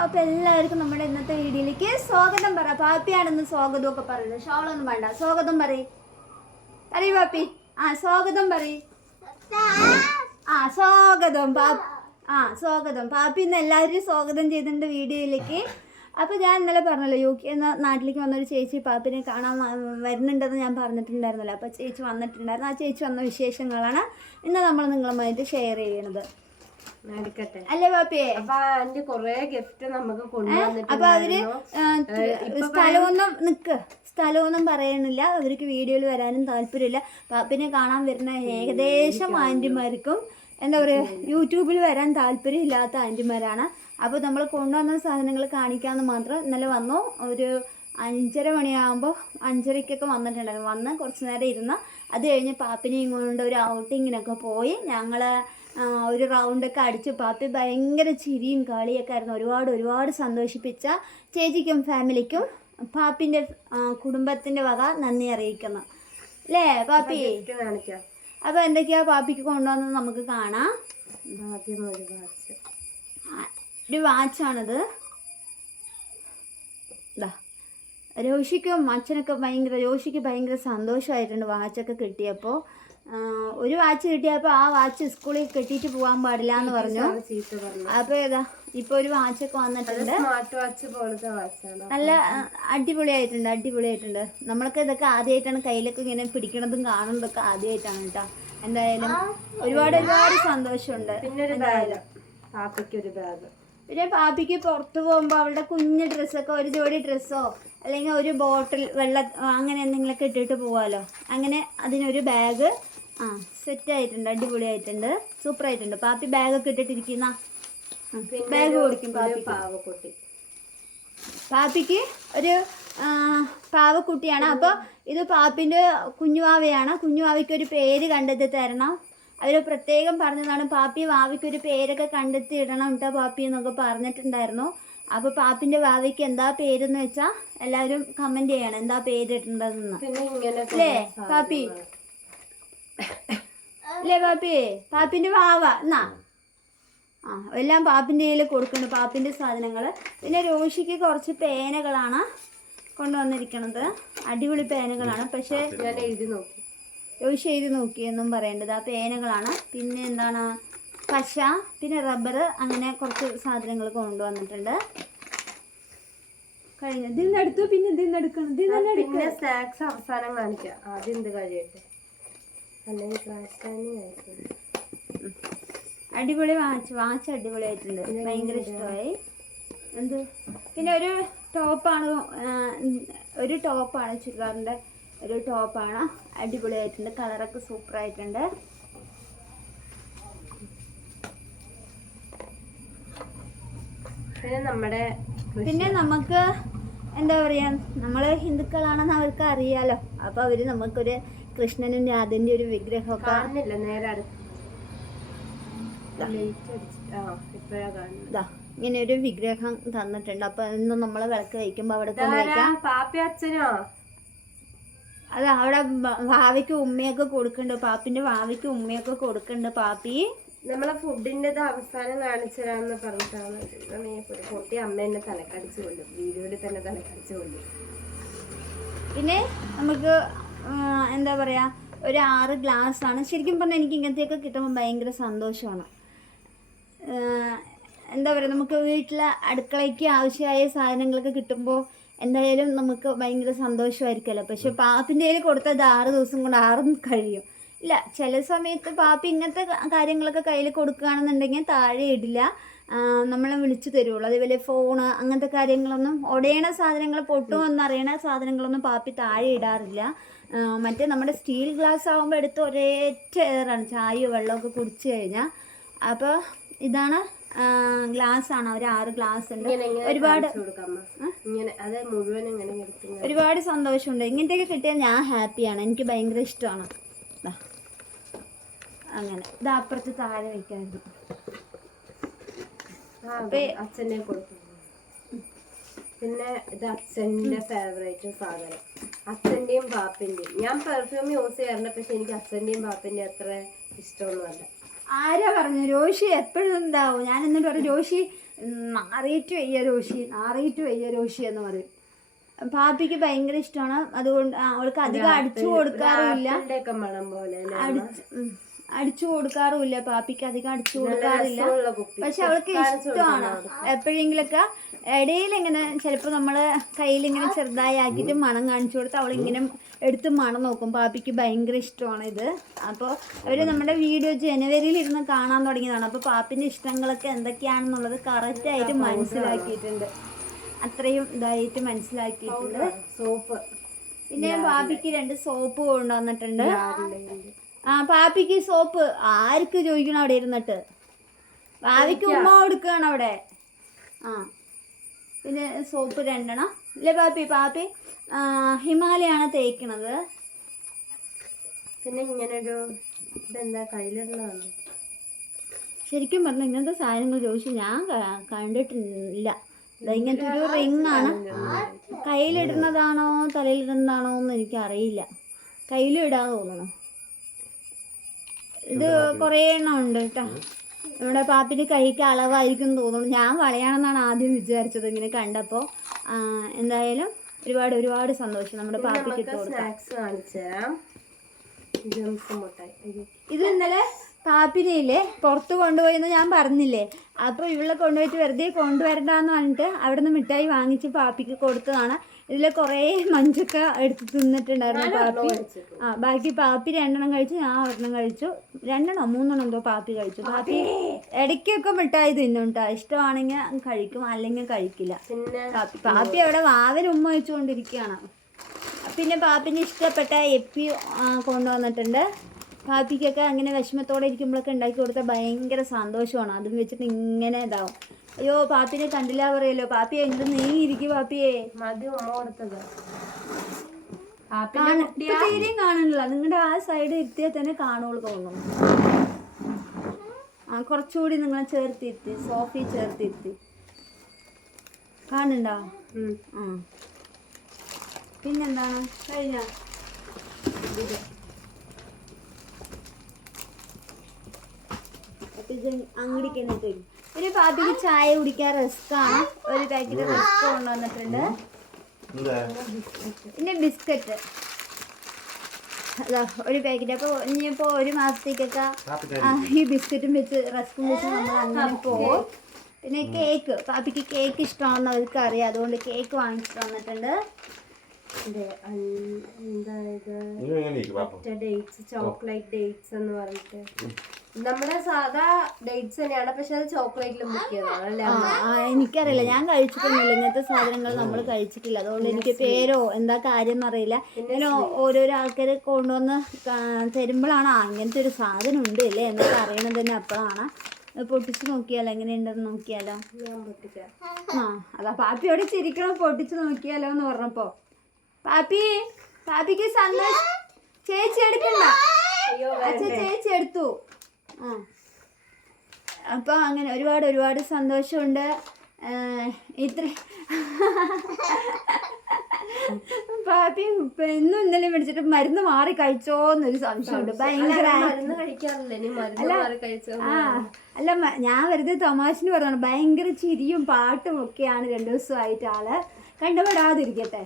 അപ്പോൾ എല്ലാവർക്കും നമ്മുടെ ഇന്നത്തെ വീഡിയോയിലേക്ക് സ്വാഗതം പറ. പാപ്പിയാണെന്ന് സ്വാഗതം ഒക്കെ പറയുന്നത് ഷോളൊന്നും വേണ്ട. സ്വാഗതം പറയ് പറയൂ പാപ്പി. ആ സ്വാഗതം പറയ് ആ സ്വാഗതം ആ സ്വാഗതം. പാപ്പി ഇന്ന് എല്ലാവരും സ്വാഗതം ചെയ്തിട്ടുണ്ട് വീഡിയോയിലേക്ക്. അപ്പോൾ ഞാൻ ഇന്നലെ പറഞ്ഞല്ലോ യു കെ എന്ന നാട്ടിലേക്ക് വന്നൊരു ചേച്ചി പാപ്പിനെ കാണാൻ വരുന്നുണ്ടെന്ന് ഞാൻ പറഞ്ഞിട്ടുണ്ടായിരുന്നല്ലോ. അപ്പോൾ ചേച്ചി വന്നിട്ടുണ്ടായിരുന്നു. ആ ചേച്ചി വന്ന വിശേഷങ്ങളാണ് ഇന്ന് നമ്മൾ നിങ്ങളുമായിട്ട് ഷെയർ ചെയ്യണത്. എടുക്കട്ടെ അല്ലേ പാപ്പിയെ? അപ്പൊ അതിന്റെ കൊറേ ഗിഫ്റ്റ് നമുക്ക് അപ്പൊ അവർ സ്ഥലമൊന്നും നിക്ക്. സ്ഥലമൊന്നും പറയണില്ല. അവർക്ക് വീഡിയോയിൽ വരാനും താല്പര്യമില്ല. പാപ്പിനെ കാണാൻ വരുന്ന ഏകദേശം ആന്റിമാർക്കും എന്താ പറയുക യൂട്യൂബിൽ വരാൻ താല്പര്യമില്ലാത്ത ആന്റിമാരാണ് അപ്പോൾ നമ്മൾ കൊണ്ടുവന്ന സാധനങ്ങൾ കാണിക്കാമെന്ന് മാത്രം ഇന്നലെ വന്നു. ഒരു അഞ്ചര മണിയാകുമ്പോൾ അഞ്ചരയ്ക്കൊക്കെ വന്നിട്ടുണ്ടായിരുന്നു. വന്ന് കുറച്ച് നേരം ഇരുന്ന് അത് കഴിഞ്ഞ് പാപ്പിനെയും കൊണ്ട് ഒരു ഔട്ടിങ്ങിനൊക്കെ പോയി. ഞങ്ങൾ ഒരു റൗണ്ടൊക്കെ അടിച്ച് പാപ്പി ഭയങ്കര ചിരിയും കളിയൊക്കെ ആയിരുന്നു. ഒരുപാട് ഒരുപാട് സന്തോഷിപ്പിച്ച ചേച്ചിക്കും ഫാമിലിക്കും പാപ്പിന്റെ കുടുംബത്തിന്റെ വക നന്ദി അറിയിക്കുന്നു. അല്ലേ പാപ്പി? അപ്പോൾ എന്തൊക്കെയാ പാപ്പിക്ക് കൊണ്ടുവന്നത് നമുക്ക് കാണാം. ആദ്യം ഒരു വാച്ച് വാച്ചാണിത് ഇതാ രോഷിക്കും അച്ഛനൊക്കെ ഭയങ്കര രോഷിക്ക് ഭയങ്കര സന്തോഷമായിട്ടുണ്ട് വാച്ചൊക്കെ കിട്ടിയപ്പോൾ ഒരു വാച്ച് കിട്ടിയപ്പോൾ ആ വാച്ച് സ്കൂളിൽ കെട്ടിയിട്ട് പോകാൻ പാടില്ല എന്ന് പറഞ്ഞു. അപ്പോൾ ഏതാ ഇപ്പോൾ ഒരു വാച്ചൊക്കെ വന്നിട്ടുണ്ട്. സ്മാർട്ട് വാച്ച് പോലത്തെ വാച്ചാണ്. നല്ല അടിപൊളിയായിട്ടുണ്ട് അടിപൊളിയായിട്ടുണ്ട്. നമ്മളൊക്കെ ഇതൊക്കെ ആദ്യമായിട്ടാണ് കയ്യിലൊക്കെ ഇങ്ങനെ പിടിക്കണതും കാണുന്നതൊക്കെ ആദ്യമായിട്ടാണ് കേട്ടോ. എന്തായാലും ഒരുപാട് ഒരുപാട് സന്തോഷമുണ്ട്. പിന്നെ ഒരു ബാഗ് പാപ്പയ്ക്ക് ഒരു ബാഗ് പിന്നെ പാപ്പിക്ക് പുറത്ത് പോകുമ്പോൾ അവളുടെ കുഞ്ഞു ഡ്രസ്സൊക്കെ ഒരു ജോഡി ഡ്രസ്സോ അല്ലെങ്കിൽ ഒരു ബോട്ടിൽ വെള്ളം അങ്ങനെ എന്തെങ്കിലുമൊക്കെ ഇട്ടിട്ട് പോവാലോ. അങ്ങനെ അതിനൊരു ബാഗ് ആ സെറ്റ് ആയിട്ടുണ്ട് അടിപൊളി ആയിട്ടുണ്ട് സൂപ്പർ ആയിട്ടുണ്ട് പാപ്പി ബാഗൊക്കെ ഇട്ടിട്ടിരിക്കുന്ന. ബാഗ് പാപ്പി പാവക്കുട്ടി. പാപ്പിക്ക് ഒരു പാവക്കുട്ടിയാണ്. അപ്പോൾ ഇത് പാപ്പിന്റെ കുഞ്ഞുവാവയാണ്. കുഞ്ഞുവാവയ്ക്ക് ഒരു പേര് കണ്ടെത്തി തരണം. അവർ പ്രത്യേകം പറഞ്ഞതാണ് പാപ്പി വാവയ്ക്ക് ഒരു പേരൊക്കെ കണ്ടെത്തി ഇടണം കേട്ടോ പാപ്പി എന്നൊക്കെ പറഞ്ഞിട്ടുണ്ടായിരുന്നു. അപ്പോൾ പാപ്പിന്റെ വാവയ്ക്ക് എന്താ പേരെന്ന് വെച്ചാ എല്ലാവരും കമന്റ് ചെയ്യണം. എന്താ പേരിടേണ്ടതെന്ന്. അല്ലേ പാപ്പി? അല്ലേ പാപ്പി? പാപ്പിന്റെ വാവ. എന്നാ? ആ എല്ലാം പാപ്പിന്റെ കയ്യിൽ കൊടുക്കുന്നുണ്ട് പാപ്പിന്റെ സാധനങ്ങൾ പിന്നെ രോഷിക്ക് കുറച്ച് പേനകളാണ് കൊണ്ടുവന്നിരിക്കുന്നത് അടിപൊളി പേനകളാണ്. പക്ഷേ ഞാൻ എഴുതി നോക്കി. രോഷി എഴുതി നോക്കിയെന്നും പറയേണ്ടത്. ആ പേനകളാണ്. പിന്നെ എന്താണ്? പശ പിന്നെ റബ്ബർ അങ്ങനെ കുറച്ച് സാധനങ്ങൾ കൊണ്ടുവന്നിട്ടുണ്ട്. കഴിഞ്ഞ. ഇതിന്നെടുത്തു പിന്നെ ഇതിൽ തന്നെ പിന്നെ സ്നാക്സ് അവസാനം കാണിക്കാം. ആദ്യം എന്ത് കഴിയട്ടെ അല്ലെങ്കിൽ ക്ലാസ് ടൈമിങ് ആയിരിക്കും അടിപൊളി വാച്ച് വാച്ച് അടിപൊളിയായിട്ടുണ്ട്. ഭയങ്കര ഇഷ്ടമായി. എന്ത്? പിന്നെ ഒരു ടോപ്പാണ് ഒരു ടോപ്പാണ് ചുരിദാറിന്റെ ഒരു ടോപ്പാണ് അടിപൊളിയായിട്ടുണ്ട്. കളറൊക്കെ സൂപ്പറായിട്ടുണ്ട് പിന്നെ നമ്മുടെ പിന്നെ നമുക്ക് എന്താ പറയുക നമ്മൾ ഹിന്ദുക്കളാണെന്ന് അവർക്ക് അറിയാലോ. അപ്പോൾ അവർ നമുക്കൊരു കൃഷ്ണനും രാധന്റെ ഒരു വിഗ്രഹമൊക്കെ കാണുന്നില്ല നേരെ ഇങ്ങനെ ഒരു വിഗ്രഹം തന്നിട്ടുണ്ട്. അപ്പൊ ഇന്ന് നമ്മൾ വിളക്ക് വയ്ക്കുമ്പോ അവിടെ? പാപ്പി അച്ഛനോ? അത് അവിടെ ഭാവിക്ക് ഉമ്മയൊക്കെ കൊടുക്കുന്നുണ്ട്. പാപ്പിന്റെ ഭാവിക്ക് ഉമ്മയൊക്കെ കൊടുക്കുന്നുണ്ട് പാപ്പി. നമ്മളെ ഫുഡിന്റെ അവസാനം കാണിച്ചതാന്ന് പറഞ്ഞിട്ടാണ് കുട്ടി അമ്മ എന്നെ തലക്കടിച്ചു കൊണ്ടു വീഡിയോയിൽ തന്നെ തലക്കടിച്ചു കൊണ്ടു പിന്നെ നമുക്ക് എന്താ പറയുക ഒരു ആറ് ഗ്ലാസ് ആണ്. ശരിക്കും പറഞ്ഞാൽ എനിക്ക് ഇങ്ങനത്തെയൊക്കെ കിട്ടുമ്പോൾ ഭയങ്കര സന്തോഷമാണ് എന്താ പറയുക നമുക്ക് വീട്ടിലെ അടുക്കളയ്ക്ക് ആവശ്യമായ സാധനങ്ങളൊക്കെ കിട്ടുമ്പോൾ എന്തായാലും നമുക്ക് ഭയങ്കര സന്തോഷമായിരിക്കുമല്ലോ. പക്ഷെ പാപ്പിന്റെ കയ്യിൽ കൊടുത്തത് ആറ് ദിവസം കൊണ്ട് ആറും കഴിയും. ഇല്ല ചില സമയത്ത് പാപ്പി ഇങ്ങനത്തെ കാര്യങ്ങളൊക്കെ കയ്യിൽ കൊടുക്കുകയാണെന്നുണ്ടെങ്കിൽ താഴെ ഇടില്ല. നമ്മളെ വിളിച്ചു തരുള്ളൂ. അതേപോലെ ഫോണ് അങ്ങനത്തെ കാര്യങ്ങളൊന്നും ഒടയണ സാധനങ്ങൾ പൊട്ടുമെന്നറിയണ സാധനങ്ങളൊന്നും പാപ്പി താഴെ ഇടാറില്ല. മറ്റേ നമ്മുടെ സ്റ്റീൽ ഗ്ലാസ് ആകുമ്പോൾ എടുത്ത് ഒരേറ്റ ഏറാണ് ചായയോ വെള്ളമൊക്കെ കുടിച്ചു കഴിഞ്ഞാൽ അപ്പോൾ ഇതാണ് ഗ്ലാസ് ആണ്. ഒരു ആറ് ഗ്ലാസ് ഉണ്ട്. ഒരുപാട് ഒരുപാട് സന്തോഷമുണ്ട്. ഇങ്ങനത്തെയൊക്കെ കിട്ടിയാൽ ഞാൻ ഹാപ്പിയാണ് എനിക്ക് ഭയങ്കര ഇഷ്ടമാണ്. അങ്ങനെ. ഇത് അപ്പുറത്ത് താഴെ വയ്ക്കായിരുന്നു അച്ഛനെ കൊടുത്തു പിന്നെ ഇത് അച്ഛന്റെ ഫേവറേറ്റ് സാധനം. അച്ഛന്റെയും പാപ്പിന്റെയും. ഞാൻ പെർഫ്യൂം യൂസ് ചെയ്യാറുണ്ട് പക്ഷെ എനിക്ക് അച്ഛന്റെയും പാപ്പിന്റെയും അത്ര ഇഷ്ടമൊന്നുമല്ല. ആരാ പറഞ്ഞു രോഷി എപ്പോഴും എന്താവും? ഞാൻ എന്നിട്ട് പറയും രോഷി നാറിയിട്ട് വയ്യ രോഷി നാറിയിട്ട് വയ്യ രോഷി എന്ന് പറയും. പാപ്പിക്ക് ഭയങ്കര ഇഷ്ടമാണ്. അതുകൊണ്ട് അവൾക്ക് അധികം അടിച്ചു കൊടുക്കാറില്ല? അടിച്ച്. അടിച്ചു കൊടുക്കാറുമില്ല പാപ്പിക്ക് അധികം അടിച്ചു കൊടുക്കാറില്ല. പക്ഷെ അവൾക്ക് ഇഷ്ടമാണ്. എപ്പോഴെങ്കിലൊക്കെ ഇടയിൽ ഇങ്ങനെ ചിലപ്പോൾ നമ്മൾ കയ്യിൽ ഇങ്ങനെ ചെറുതായി ആക്കിയിട്ട് മണം കാണിച്ചു കൊടുത്ത് അവളിങ്ങനെ എടുത്ത് മണം നോക്കും. പാപ്പിക്ക് ഭയങ്കര ഇഷ്ടമാണ് ഇത്. അപ്പോൾ അവർ നമ്മുടെ വീഡിയോ ജനുവരിയിൽ ഇരുന്ന് കാണാൻ തുടങ്ങിയതാണ്. അപ്പോൾ പാപ്പിന്റെ ഇഷ്ടങ്ങളൊക്കെ എന്തൊക്കെയാണെന്നുള്ളത് കറക്റ്റായിട്ട് മനസ്സിലാക്കിയിട്ടുണ്ട്. അത്രയും ഇതായിട്ട് മനസ്സിലാക്കിയിട്ടുണ്ട്. സോപ്പ്. പിന്നെ പാപ്പിക്ക് രണ്ട് സോപ്പ് കൊണ്ടുവന്നിട്ടുണ്ട്. ആ പാപ്പിക്ക് സോപ്പ് ആർക്ക് ചോദിക്കണം അവിടെ ഇരുന്നിട്ട്? ഭാവിക്ക് ഉമ്മ കൊടുക്കുകയാണ് അവിടെ. ആ പിന്നെ സോപ്പ് രണ്ടെണ്ണം. അല്ലേ പാപ്പി പാപ്പി? ഹിമാലയാണ് തേക്കണത്. പിന്നെ ഇങ്ങനൊരു ഇതെന്താ കയ്യിലുള്ളതാണ് ശരിക്കും പറഞ്ഞു ഇങ്ങനത്തെ സാധനങ്ങൾ ചോദിച്ചു ഞാൻ കണ്ടിട്ടില്ല. ഇങ്ങനത്തെ ഒരു റിങ് ആണ്. കയ്യിലിടുന്നതാണോ തലയിലിടുന്നതാണോ എന്ന് എനിക്കറിയില്ല. കയ്യിലും ഇടാൻ തോന്നുന്നു ഇത് കുറേ എണ്ണം ഉണ്ട് കേട്ടോ നമ്മുടെ പാപ്പിന് കൈക്ക് അളവായിരിക്കും തോന്നുന്നു. ഞാൻ വളയാണെന്നാണ് ആദ്യം വിചാരിച്ചത് ഇങ്ങനെ കണ്ടപ്പോൾ എന്തായാലും ഒരുപാട് ഒരുപാട് സന്തോഷം നമ്മുടെ പാപ്പിക്ക് സ്നാക്സ്. ഇത് ഇന്നലെ പാപ്പിനയില്ലേ പുറത്ത് കൊണ്ടുപോയെന്ന് ഞാൻ പറഞ്ഞില്ലേ. അപ്പോൾ ഇവിടെ കൊണ്ടുപോയിട്ട് വെറുതെ കൊണ്ടുവരണ്ടെന്ന് പറഞ്ഞിട്ട് അവിടെ നിന്ന് മിഠായി വാങ്ങിച്ച് പാപ്പിക്ക് കൊടുത്തതാണ്. ഇതിൽ കുറേ മഞ്ചൊക്കെ എടുത്ത് തിന്നിട്ടുണ്ടായിരുന്നു പാപ്പി. ആ ബാക്കി പാപ്പി രണ്ടെണ്ണം കഴിച്ചു ഞാൻ ഒരെണ്ണം കഴിച്ചു. രണ്ടെണ്ണോ മൂന്നെണ്ണം എന്തോ പാപ്പി കഴിച്ചു. പാപ്പി ഇടയ്ക്കൊക്കെ മിഠായി തിന്നും കേട്ടോ ഇഷ്ടമാണെങ്കിൽ കഴിക്കും അല്ലെങ്കിൽ കഴിക്കില്ല. പാപ്പി പാപ്പി അവിടെ വാവൽ ഉമ്മ വെച്ചുകൊണ്ടിരിക്കുകയാണ്. പിന്നെ പാപ്പിന് ഇഷ്ടപ്പെട്ട എപ്പി കൊണ്ടുവന്നിട്ടുണ്ട്. പാപ്പിക്കൊക്കെ അങ്ങനെ വിഷമത്തോടെ ഇരിക്കുമ്പോഴൊക്കെ ഉണ്ടാക്കി കൊടുത്താൽ ഭയങ്കര സന്തോഷമാണ്. അതും വെച്ചിട്ട് ഇങ്ങനെ ഇതാവും. അയ്യോ പാപ്പിനെ കണ്ടില്ല പറയല്ലോ. നീ പാപ്പിയെ. മതി ഉമ്മ കൊടുത്തത്. പാപ്പിയെ ഇപ്പൊ തീരെയും കാണുന്നില്ല. നിങ്ങളുടെ ആ സൈഡ് ഇരുത്തിയാൽ തന്നെ കാണുള്ളൂ തോന്നുന്നു. ആ കുറച്ചുകൂടി നിങ്ങളെ ചേർത്തിരുത്തി സോഫി ചേർത്തിരുത്തി കാണണ്ട ആ. പിന്നെന്താണ് കഴിഞ്ഞ? അങ്ങടിക്ക് തന്നെ തരും ഒരു പാപ്പിക്ക് ചായ കുടിക്കാൻ റസ്ക് ആണ് ഒരു പാക്കറ്റ് റസ്ക് കൊണ്ടുവന്നിട്ടുണ്ട്. പിന്നെ ബിസ്ക്കറ്റ്. അതോ ഒരു പാക്കറ്റ്. അപ്പോൾ ഇനിയിപ്പോ ഒരു മാസത്തേക്കൊക്കെ ആ, ഈ ബിസ്ക്കറ്റും വെച്ച് റസ്കും വെച്ച് നമ്മൾ അങ്ങനെ പോകും. പിന്നെ കേക്ക്. പാപ്പിക്ക് കേക്ക് ഇഷ്ടമാണെന്ന് അവർക്ക് അറിയാം അതുകൊണ്ട് കേക്ക് വാങ്ങിച്ചു വന്നിട്ടുണ്ട്. ചോക്ലേറ്റ് ഡേറ്റ്സ് എന്ന് പറഞ്ഞിട്ട്. നമ്മുടെ സാധാ ഡേറ്റ്സ് തന്നെയാണ് പക്ഷെ അത് ചോക്ലേറ്റിലും ആ ആ, എനിക്കറിയില്ല. ഞാൻ കഴിച്ചിട്ടൊന്നുമില്ല ഇങ്ങനത്തെ സാധനങ്ങൾ നമ്മൾ കഴിച്ചിട്ടില്ല. അതുകൊണ്ട് എനിക്ക് പേരോ എന്താ കാര്യം എന്നറിയില്ല ഇങ്ങനെ ഓരോരോ ആൾക്കാർ കൊണ്ടുവന്ന് തരുമ്പോഴാണ് അങ്ങനത്തെ ഇങ്ങനത്തെ ഒരു സാധനം ഉണ്ട് അല്ലേ? എന്നൊക്കെ അറിയണത് തന്നെ അപ്പോഴാണ്. പൊട്ടിച്ച് നോക്കിയാലോ? എങ്ങനെയുണ്ടെന്ന് നോക്കിയാലോ? ആ അതാ പാപ്പിയോട് ചിരിക്കണം പൊട്ടിച്ച് നോക്കിയാലോ എന്ന് പറഞ്ഞപ്പോ. പാപ്പി പാപ്പിക്ക് സന്തോഷം ചേച്ചി എടുക്കണ്ട. അയ്യോ അച്ഛൻ ചേച്ചി എടുത്തു. അപ്പോൾ അങ്ങനെ ഒരുപാട് ഒരുപാട് സന്തോഷമുണ്ട്. ഇത്ര. പാപ്പി ഇന്നും ഇന്നലെ വിളിച്ചിട്ട് മരുന്ന് മാറി കഴിച്ചോന്നൊരു സംശയമുണ്ട്. ഭയങ്കര അല്ല ഞാൻ വെറുതെ തമാശന് പറഞ്ഞു ഭയങ്കര ചിരിയും പാട്ടും ഒക്കെയാണ് രണ്ടു ദിവസമായിട്ട് ആൾ കണ്ടുപെടാതിരിക്കട്ടെ.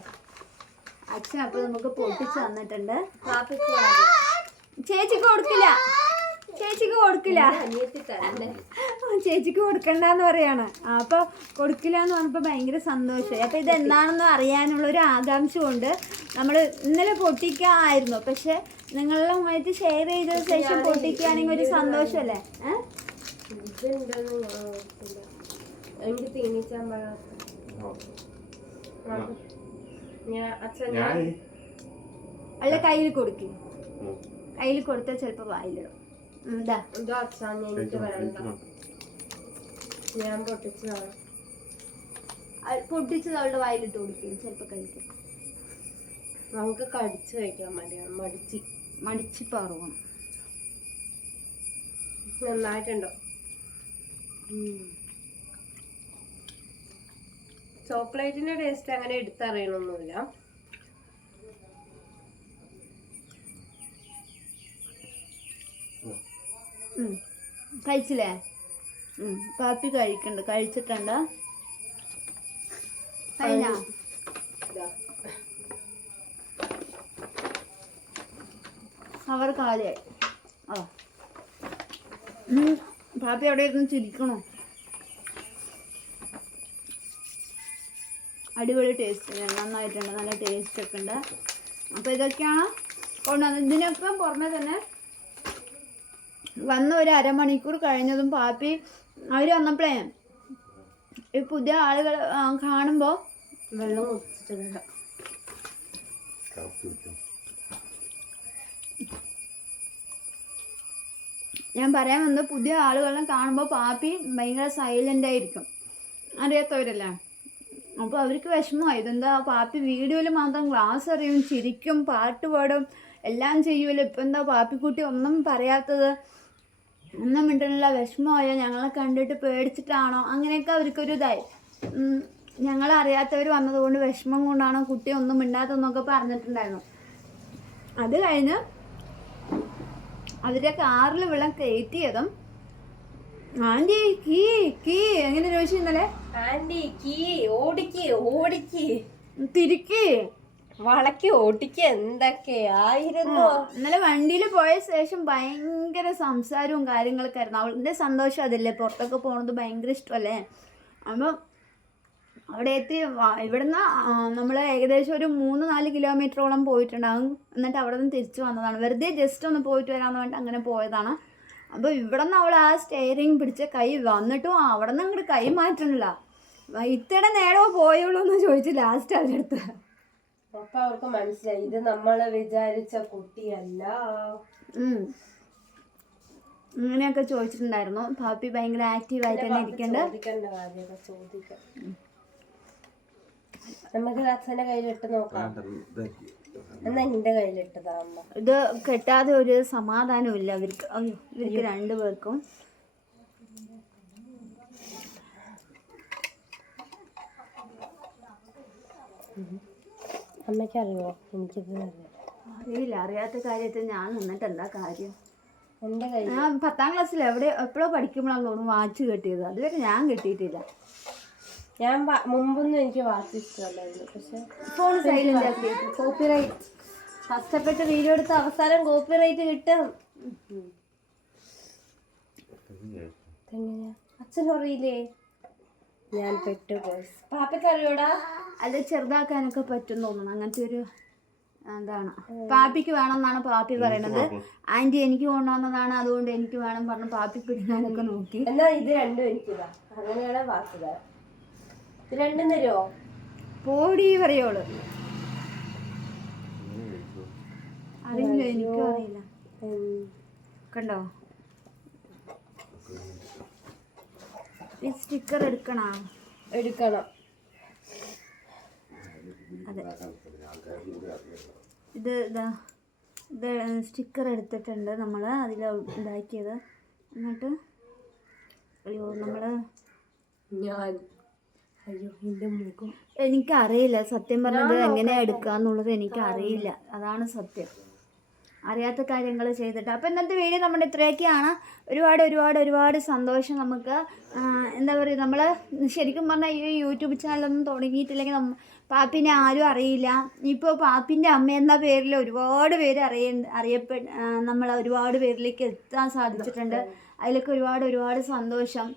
അച്ഛൻ അപ്പൊ നമുക്ക് പൊട്ടിച്ചു തന്നിട്ടുണ്ട്. ചേച്ചിക്ക് കൊടുക്കില്ല. ചേച്ചിക്ക് കൊടുക്കില്ല. ചേച്ചിക്ക് കൊടുക്കണ്ടെന്ന് പറയാണ്. അപ്പൊ കൊടുക്കില്ല എന്ന് പറഞ്ഞപ്പോൾ ഭയങ്കര സന്തോഷമായി. അപ്പൊ ഇത് എന്താണെന്ന് അറിയാനുള്ള ഒരു ആകാംക്ഷ കൊണ്ട് നമ്മൾ ഇന്നലെ പൊട്ടിക്കായിരുന്നു. പക്ഷെ നിങ്ങളുമായിട്ട് ഷെയർ ചെയ്ത ശേഷം പൊട്ടിക്കുകയാണെങ്കിൽ ഒരു സന്തോഷമല്ലേ? അല്ല ഞാൻ അവളുടെ കയ്യിൽ കൊടുക്കും. കയ്യിൽ കൊടുത്താൽ ചിലപ്പോൾ വായിലിടും. ഇതാ അച്ഛൻ എനിക്ക് വേണ്ട. ഞാൻ പൊട്ടിച്ചതാണ് അത് പൊട്ടിച്ചത് അവളുടെ വായിലിട്ട് കൊടുക്കും ചിലപ്പോൾ കഴിക്കും. നമുക്ക് കടിച്ചു കഴിക്കാൻ മടിയാണ് മടിച്ച്. മടിച്ച് പറവണം. നന്നായിട്ടുണ്ടോ? ചോക്ലേറ്റിന്റെ ടേസ്റ്റ് അങ്ങനെ എടുത്തറിയണമൊന്നുമില്ല കഴിച്ചില്ലേ? കാപ്പി കഴിക്കണ്ട. കഴിച്ചിട്ടുണ്ട്? കഴിഞ്ഞ? അവർ കാലിയായി. ആ. പാപ്പി അവിടെ ഇരുന്ന് ചിരിക്കണോ? അടിപൊളി ടേസ്റ്റ് നന്നായിട്ടുണ്ട്. നല്ല ടേസ്റ്റ് ഒക്കെ ഉണ്ട്. അപ്പോൾ ഇതൊക്കെയാണ് കൊണ്ടുവന്നത്. ഇതിനൊക്കെ പുറമെ തന്നെ വന്ന ഒരു അരമണിക്കൂർ കഴിഞ്ഞതും പാപ്പി അവർ വന്നപ്പോഴേ ഈ പുതിയ ആളുകൾ കാണുമ്പോൾ വെള്ളം കുടിച്ചിട്ടില്ല ഞാൻ പറയാൻ വന്നത് പുതിയ ആളുകളെ കാണുമ്പോൾ പാപ്പി ഭയങ്കര സൈലന്റ് ആയിരിക്കും. അറിയാത്തവരല്ല? അപ്പോൾ അവർക്ക് വിഷമമായി. ഇതെന്താ പാപ്പി വീഡിയോയിൽ മാത്രം ക്ലാസ് അറിയും ചിരിക്കും പാട്ട് പാടും എല്ലാം ചെയ്യുമല്ലോ. ഇപ്പം എന്താ പാപ്പിക്കുട്ടി ഒന്നും പറയാത്തത്? ഒന്നും മിണ്ടണില്ല വിഷമമായോ. ഞങ്ങളെ കണ്ടിട്ട് പേടിച്ചിട്ടാണോ? അങ്ങനെയൊക്കെ അവർക്കൊരു ഇതായി. ഞങ്ങളറിയാത്തവർ വന്നതുകൊണ്ട് വിഷമം കൊണ്ടാണോ കുട്ടി ഒന്നും മിണ്ടാത്തതെന്നൊക്കെ പറഞ്ഞിട്ടുണ്ടായിരുന്നു. അത് കഴിഞ്ഞ് അവരുടെ കാറിൽ വെള്ളം കയറ്റിയതും ആന്റി കീ കീ എങ്ങനെ ചോദിച്ചു ഇന്നലെ? Anti key ഓടിക്ക് ഓടിക്ക്. തിരിക്ക്. വളക്കി ഓടിക്ക് എന്തൊക്കെയായിരുന്നു ഇന്നലെ വണ്ടിയിൽ പോയ ശേഷം ഭയങ്കര സംസാരവും കാര്യങ്ങളൊക്കെ ആയിരുന്നു. അവളുടെ സന്തോഷം അതല്ലേ പുറത്തൊക്കെ പോണത് ഭയങ്കര ഇഷ്ടമല്ലേ? അപ്പം അവിടെ എത്തി ഇവിടുന്ന് നമ്മൾ ഏകദേശം ഒരു മൂന്ന് നാല് കിലോമീറ്ററോളം പോയിട്ടുണ്ടാകും എന്നിട്ട് അവിടെ നിന്ന് തിരിച്ചു വന്നതാണ്. വെറുതെ ജസ്റ്റ് ഒന്ന് പോയിട്ട് വരാമെന്ന് പറഞ്ഞിട്ട് അങ്ങനെ പോയതാണ്. അപ്പോൾ ഇവിടെ നിന്ന് അവൾ ആ സ്റ്റെയറിങ് പിടിച്ച കൈ വന്നിട്ടും അവിടെ നിന്ന് അങ്ങോട്ട് കൈ മാറ്റണില്ല. ഇത്ര നേരമോ പോയുള്ളൂ എന്ന് ചോദിച്ചു ലാസ്റ്റ് അവരുടെ അടുത്ത്. അപ്പൊ അവർക്ക് മനസ്സിലായി ഇത് നമ്മൾ വിചാരിച്ച കുട്ടിയല്ല. അങ്ങനെയൊക്കെ ചോദിച്ചിട്ടുണ്ടായിരുന്നു. പാപ്പി ഭയങ്കര ആയി തന്നെ ഇരിക്കണ്ട. ചോദിക്കാം. നമുക്ക് അച്ഛന്റെ കയ്യിലിട്ട് നോക്കാം. എന്നാ നിന്റെ കയ്യിലിട്ടതാ അമ്മ? ഇത് കെട്ടാതെ ഒരു സമാധാനവും ഇല്ല അവർക്ക്. അയ്യോ ഇവർക്ക് രണ്ടുപേർക്കും അമ്മയ്ക്ക് അറിയോ എനിക്കിത് അറിയാം അറിയില്ല അറിയാത്ത കാര്യത്തിൽ ഞാൻ നിന്നിട്ട് എന്താ കാര്യം? എന്റെ കയ്യിൽ ഞാൻ പത്താം ക്ലാസ്സിൽ എവിടെ എപ്പോഴോ പഠിക്കുമ്പോഴാണ് തോന്നുന്നു വാച്ച് കെട്ടിയത്. അതുവരെ ഞാൻ കെട്ടിയിട്ടില്ല. ഞാൻ മുമ്പൊന്നും എനിക്ക് വാച്ച് ഇഷ്ടമല്ലായിരുന്നു. പക്ഷെ ഫോൺ സൈലന്റ് ആക്കി കോപ്പിറൈറ്റ് കഷ്ടപ്പെട്ട് വീഡിയോ എടുത്ത അവസാനം കോപ്പിറൈറ്റ് കിട്ടും. അച്ഛൻ അറിയില്ലേ ഞാൻ പെട്ടു ബോയ്സ് പാപ്പയ്ക്ക് അറിയോടാ അത് ചെറുതാക്കാനൊക്കെ പറ്റും തോന്നുന്നു. അങ്ങനത്തെ ഒരു എന്താണ് പാപ്പിക്ക് വേണമെന്നാണ് പാപ്പി പറയണത്. ആന്റി എനിക്ക് കൊണ്ടുവന്നതാണ്. അതുകൊണ്ട് എനിക്ക് വേണം പറഞ്ഞു പാപ്പി പിടിക്കാനൊക്കെ നോക്കി. എന്നാ ഇത് രണ്ടും എനിക്കിതാ. അങ്ങനെയാണ് വാക്കുക ഇത് രണ്ടും തരുമോ പോടി പറയോൾ. അറിയില്ല എനിക്കും അറിയില്ല കണ്ടോ ഈ സ്റ്റിക്കർ എടുക്കണോ? എടുക്കണം. ഇത് ഇതാ ഇത് സ്റ്റിക്കർ എടുത്തിട്ടുണ്ട് നമ്മൾ അതിൽ ഇതാക്കിയത്. എന്നിട്ട് അയ്യോ നമ്മൾ ഞാൻ അയ്യോ എന്റെ മുഖം. എനിക്കറിയില്ല. സത്യം പറഞ്ഞത് എങ്ങനെയാ എടുക്കുക എന്നുള്ളത് എനിക്കറിയില്ല. അതാണ് സത്യം. അറിയാത്ത കാര്യങ്ങൾ ചെയ്തിട്ട്. അപ്പോൾ ഇന്നത്തെ വീഡിയോ നമ്മുടെ ഇത്രയൊക്കെയാണ്. ഒരുപാട് ഒരുപാട് ഒരുപാട് സന്തോഷം നമുക്ക് എന്താ പറയുക നമ്മൾ ശരിക്കും പറഞ്ഞാൽ ഈ യൂട്യൂബ് ചാനലൊന്നും തുടങ്ങിയിട്ടില്ലെങ്കിൽ നമ്മ പാപ്പിനെ ആരും അറിയില്ല. ഇപ്പോൾ പാപ്പിന്റെ അമ്മ എന്ന പേരിൽ ഒരുപാട് പേര് അറിയ അറിയപ്പെ നമ്മൾ ഒരുപാട് പേരിലേക്ക് എത്താൻ സാധിച്ചിട്ടുണ്ട്. അതിലൊക്കെ ഒരുപാട് ഒരുപാട് സന്തോഷം.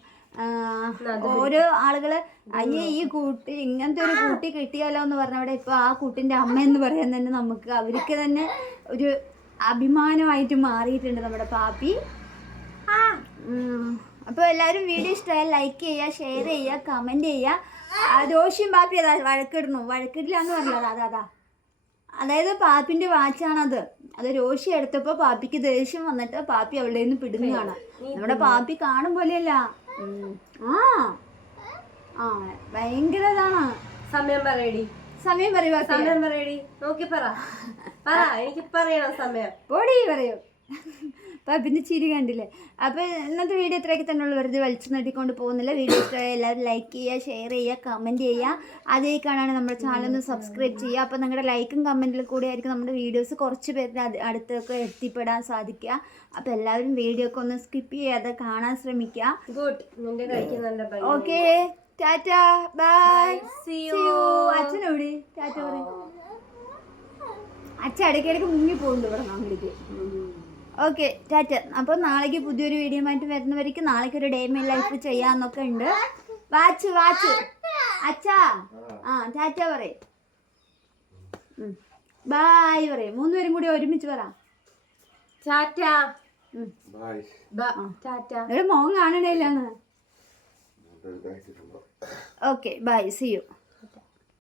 ഓരോ ആളുകൾ അയ്യേ ഈ കൂട്ടി ഇങ്ങനത്തെ ഒരു കൂട്ടി കിട്ടിയാലോ എന്ന് പറഞ്ഞവിടെ ഇപ്പൊ ആ കുട്ടിന്റെ അമ്മ എന്ന് പറയാൻ തന്നെ നമുക്ക് അവർക്ക് തന്നെ ഒരു അഭിമാനമായിട്ട് മാറിയിട്ടുണ്ട് നമ്മുടെ പാപ്പി. ആ അപ്പോൾ എല്ലാവരും വീഡിയോ ഇഷ്ടമായാൽ ലൈക്ക് ചെയ്യുക ഷെയർ ചെയ്യുക കമന്റ് ചെയ്യുക. ആ, ദോഷിയും പാപ്പി അതാ വഴക്കിടുന്നു. വഴക്കിടില്ല എന്ന് പറഞ്ഞത് അതാ അതാ. അതായത് പാപ്പിന്റെ വാച്ചാണത്. അത് രോഷി എടുത്തപ്പോൾ പാപ്പിക്ക് ദേഷ്യം വന്നിട്ട് പാപ്പി അവളുടെ നിന്ന് പിടുന്നതാണ് നമ്മുടെ പാപ്പി കാണും പോലെയല്ല. ആ. ആ ഭയങ്കര ഇതാണ്. സമയം പറയടി. സമയം പറയുക സമയം പറയടി. നോക്കി പറ. പറ എനിക്ക് പറയണം സമയം. പൊടി പറയൂ. പിന്നെ ചിരി കണ്ടില്ലേ? അപ്പോൾ ഇന്നത്തെ വീഡിയോ ഇത്രയൊക്കെ തന്നെ ഉള്ളൂ. വെറുതെ വലിച്ചു നട്ടിക്കൊണ്ട് പോകുന്നില്ല. വീഡിയോ ഇഷ്ടമായ എല്ലാവരും ലൈക്ക് ചെയ്യുക ഷെയർ ചെയ്യുക കമന്റ് ചെയ്യുക. അതേ കാണാൻ നമ്മുടെ ചാനൽ ഒന്ന് സബ്സ്ക്രൈബ് ചെയ്യുക. അപ്പോൾ നിങ്ങളുടെ ലൈക്കും കമന്റിലും കൂടി ആയിരിക്കും നമ്മുടെ വീഡിയോസ് കുറച്ച് പേരുടെ അടുത്തൊക്കെ എത്തിപ്പെടാൻ സാധിക്കുക. അപ്പോൾ എല്ലാവരും വീഡിയോ ഒക്കെ ഒന്ന് സ്കിപ്പ് ചെയ്യാതെ കാണാൻ ശ്രമിക്കുക. Good okay tata bye. See അച്ഛനോടി ടാറ്റ പറയും അച്ഛൻ ഇടയ്ക്കിടയ്ക്ക് മുങ്ങി പോകുന്നുണ്ട് ഇവിടെ നാട്ടിലേക്ക്. Okay tata. അപ്പോൾ നാളേക്ക് പുതിയൊരു വീഡിയോ ആയിട്ട് വരുന്നവർക്ക് നാളേക്ക് ഒരു ഡേ മൈ ലൈഫ് ചെയ്യാന്നൊക്കെ ഉണ്ട്. Watch watch. അച്ഛാ. ആ ടാറ്റ പറയും. ബായ് പറയും. മൂന്നുപേരും കൂടി ഒരുമിച്ച് പറ. ടാറ്റ. ടാറ്റ. ഇവിടെ മോൻ കാണണേലാണ് Very nice to meet you. Okay bye see you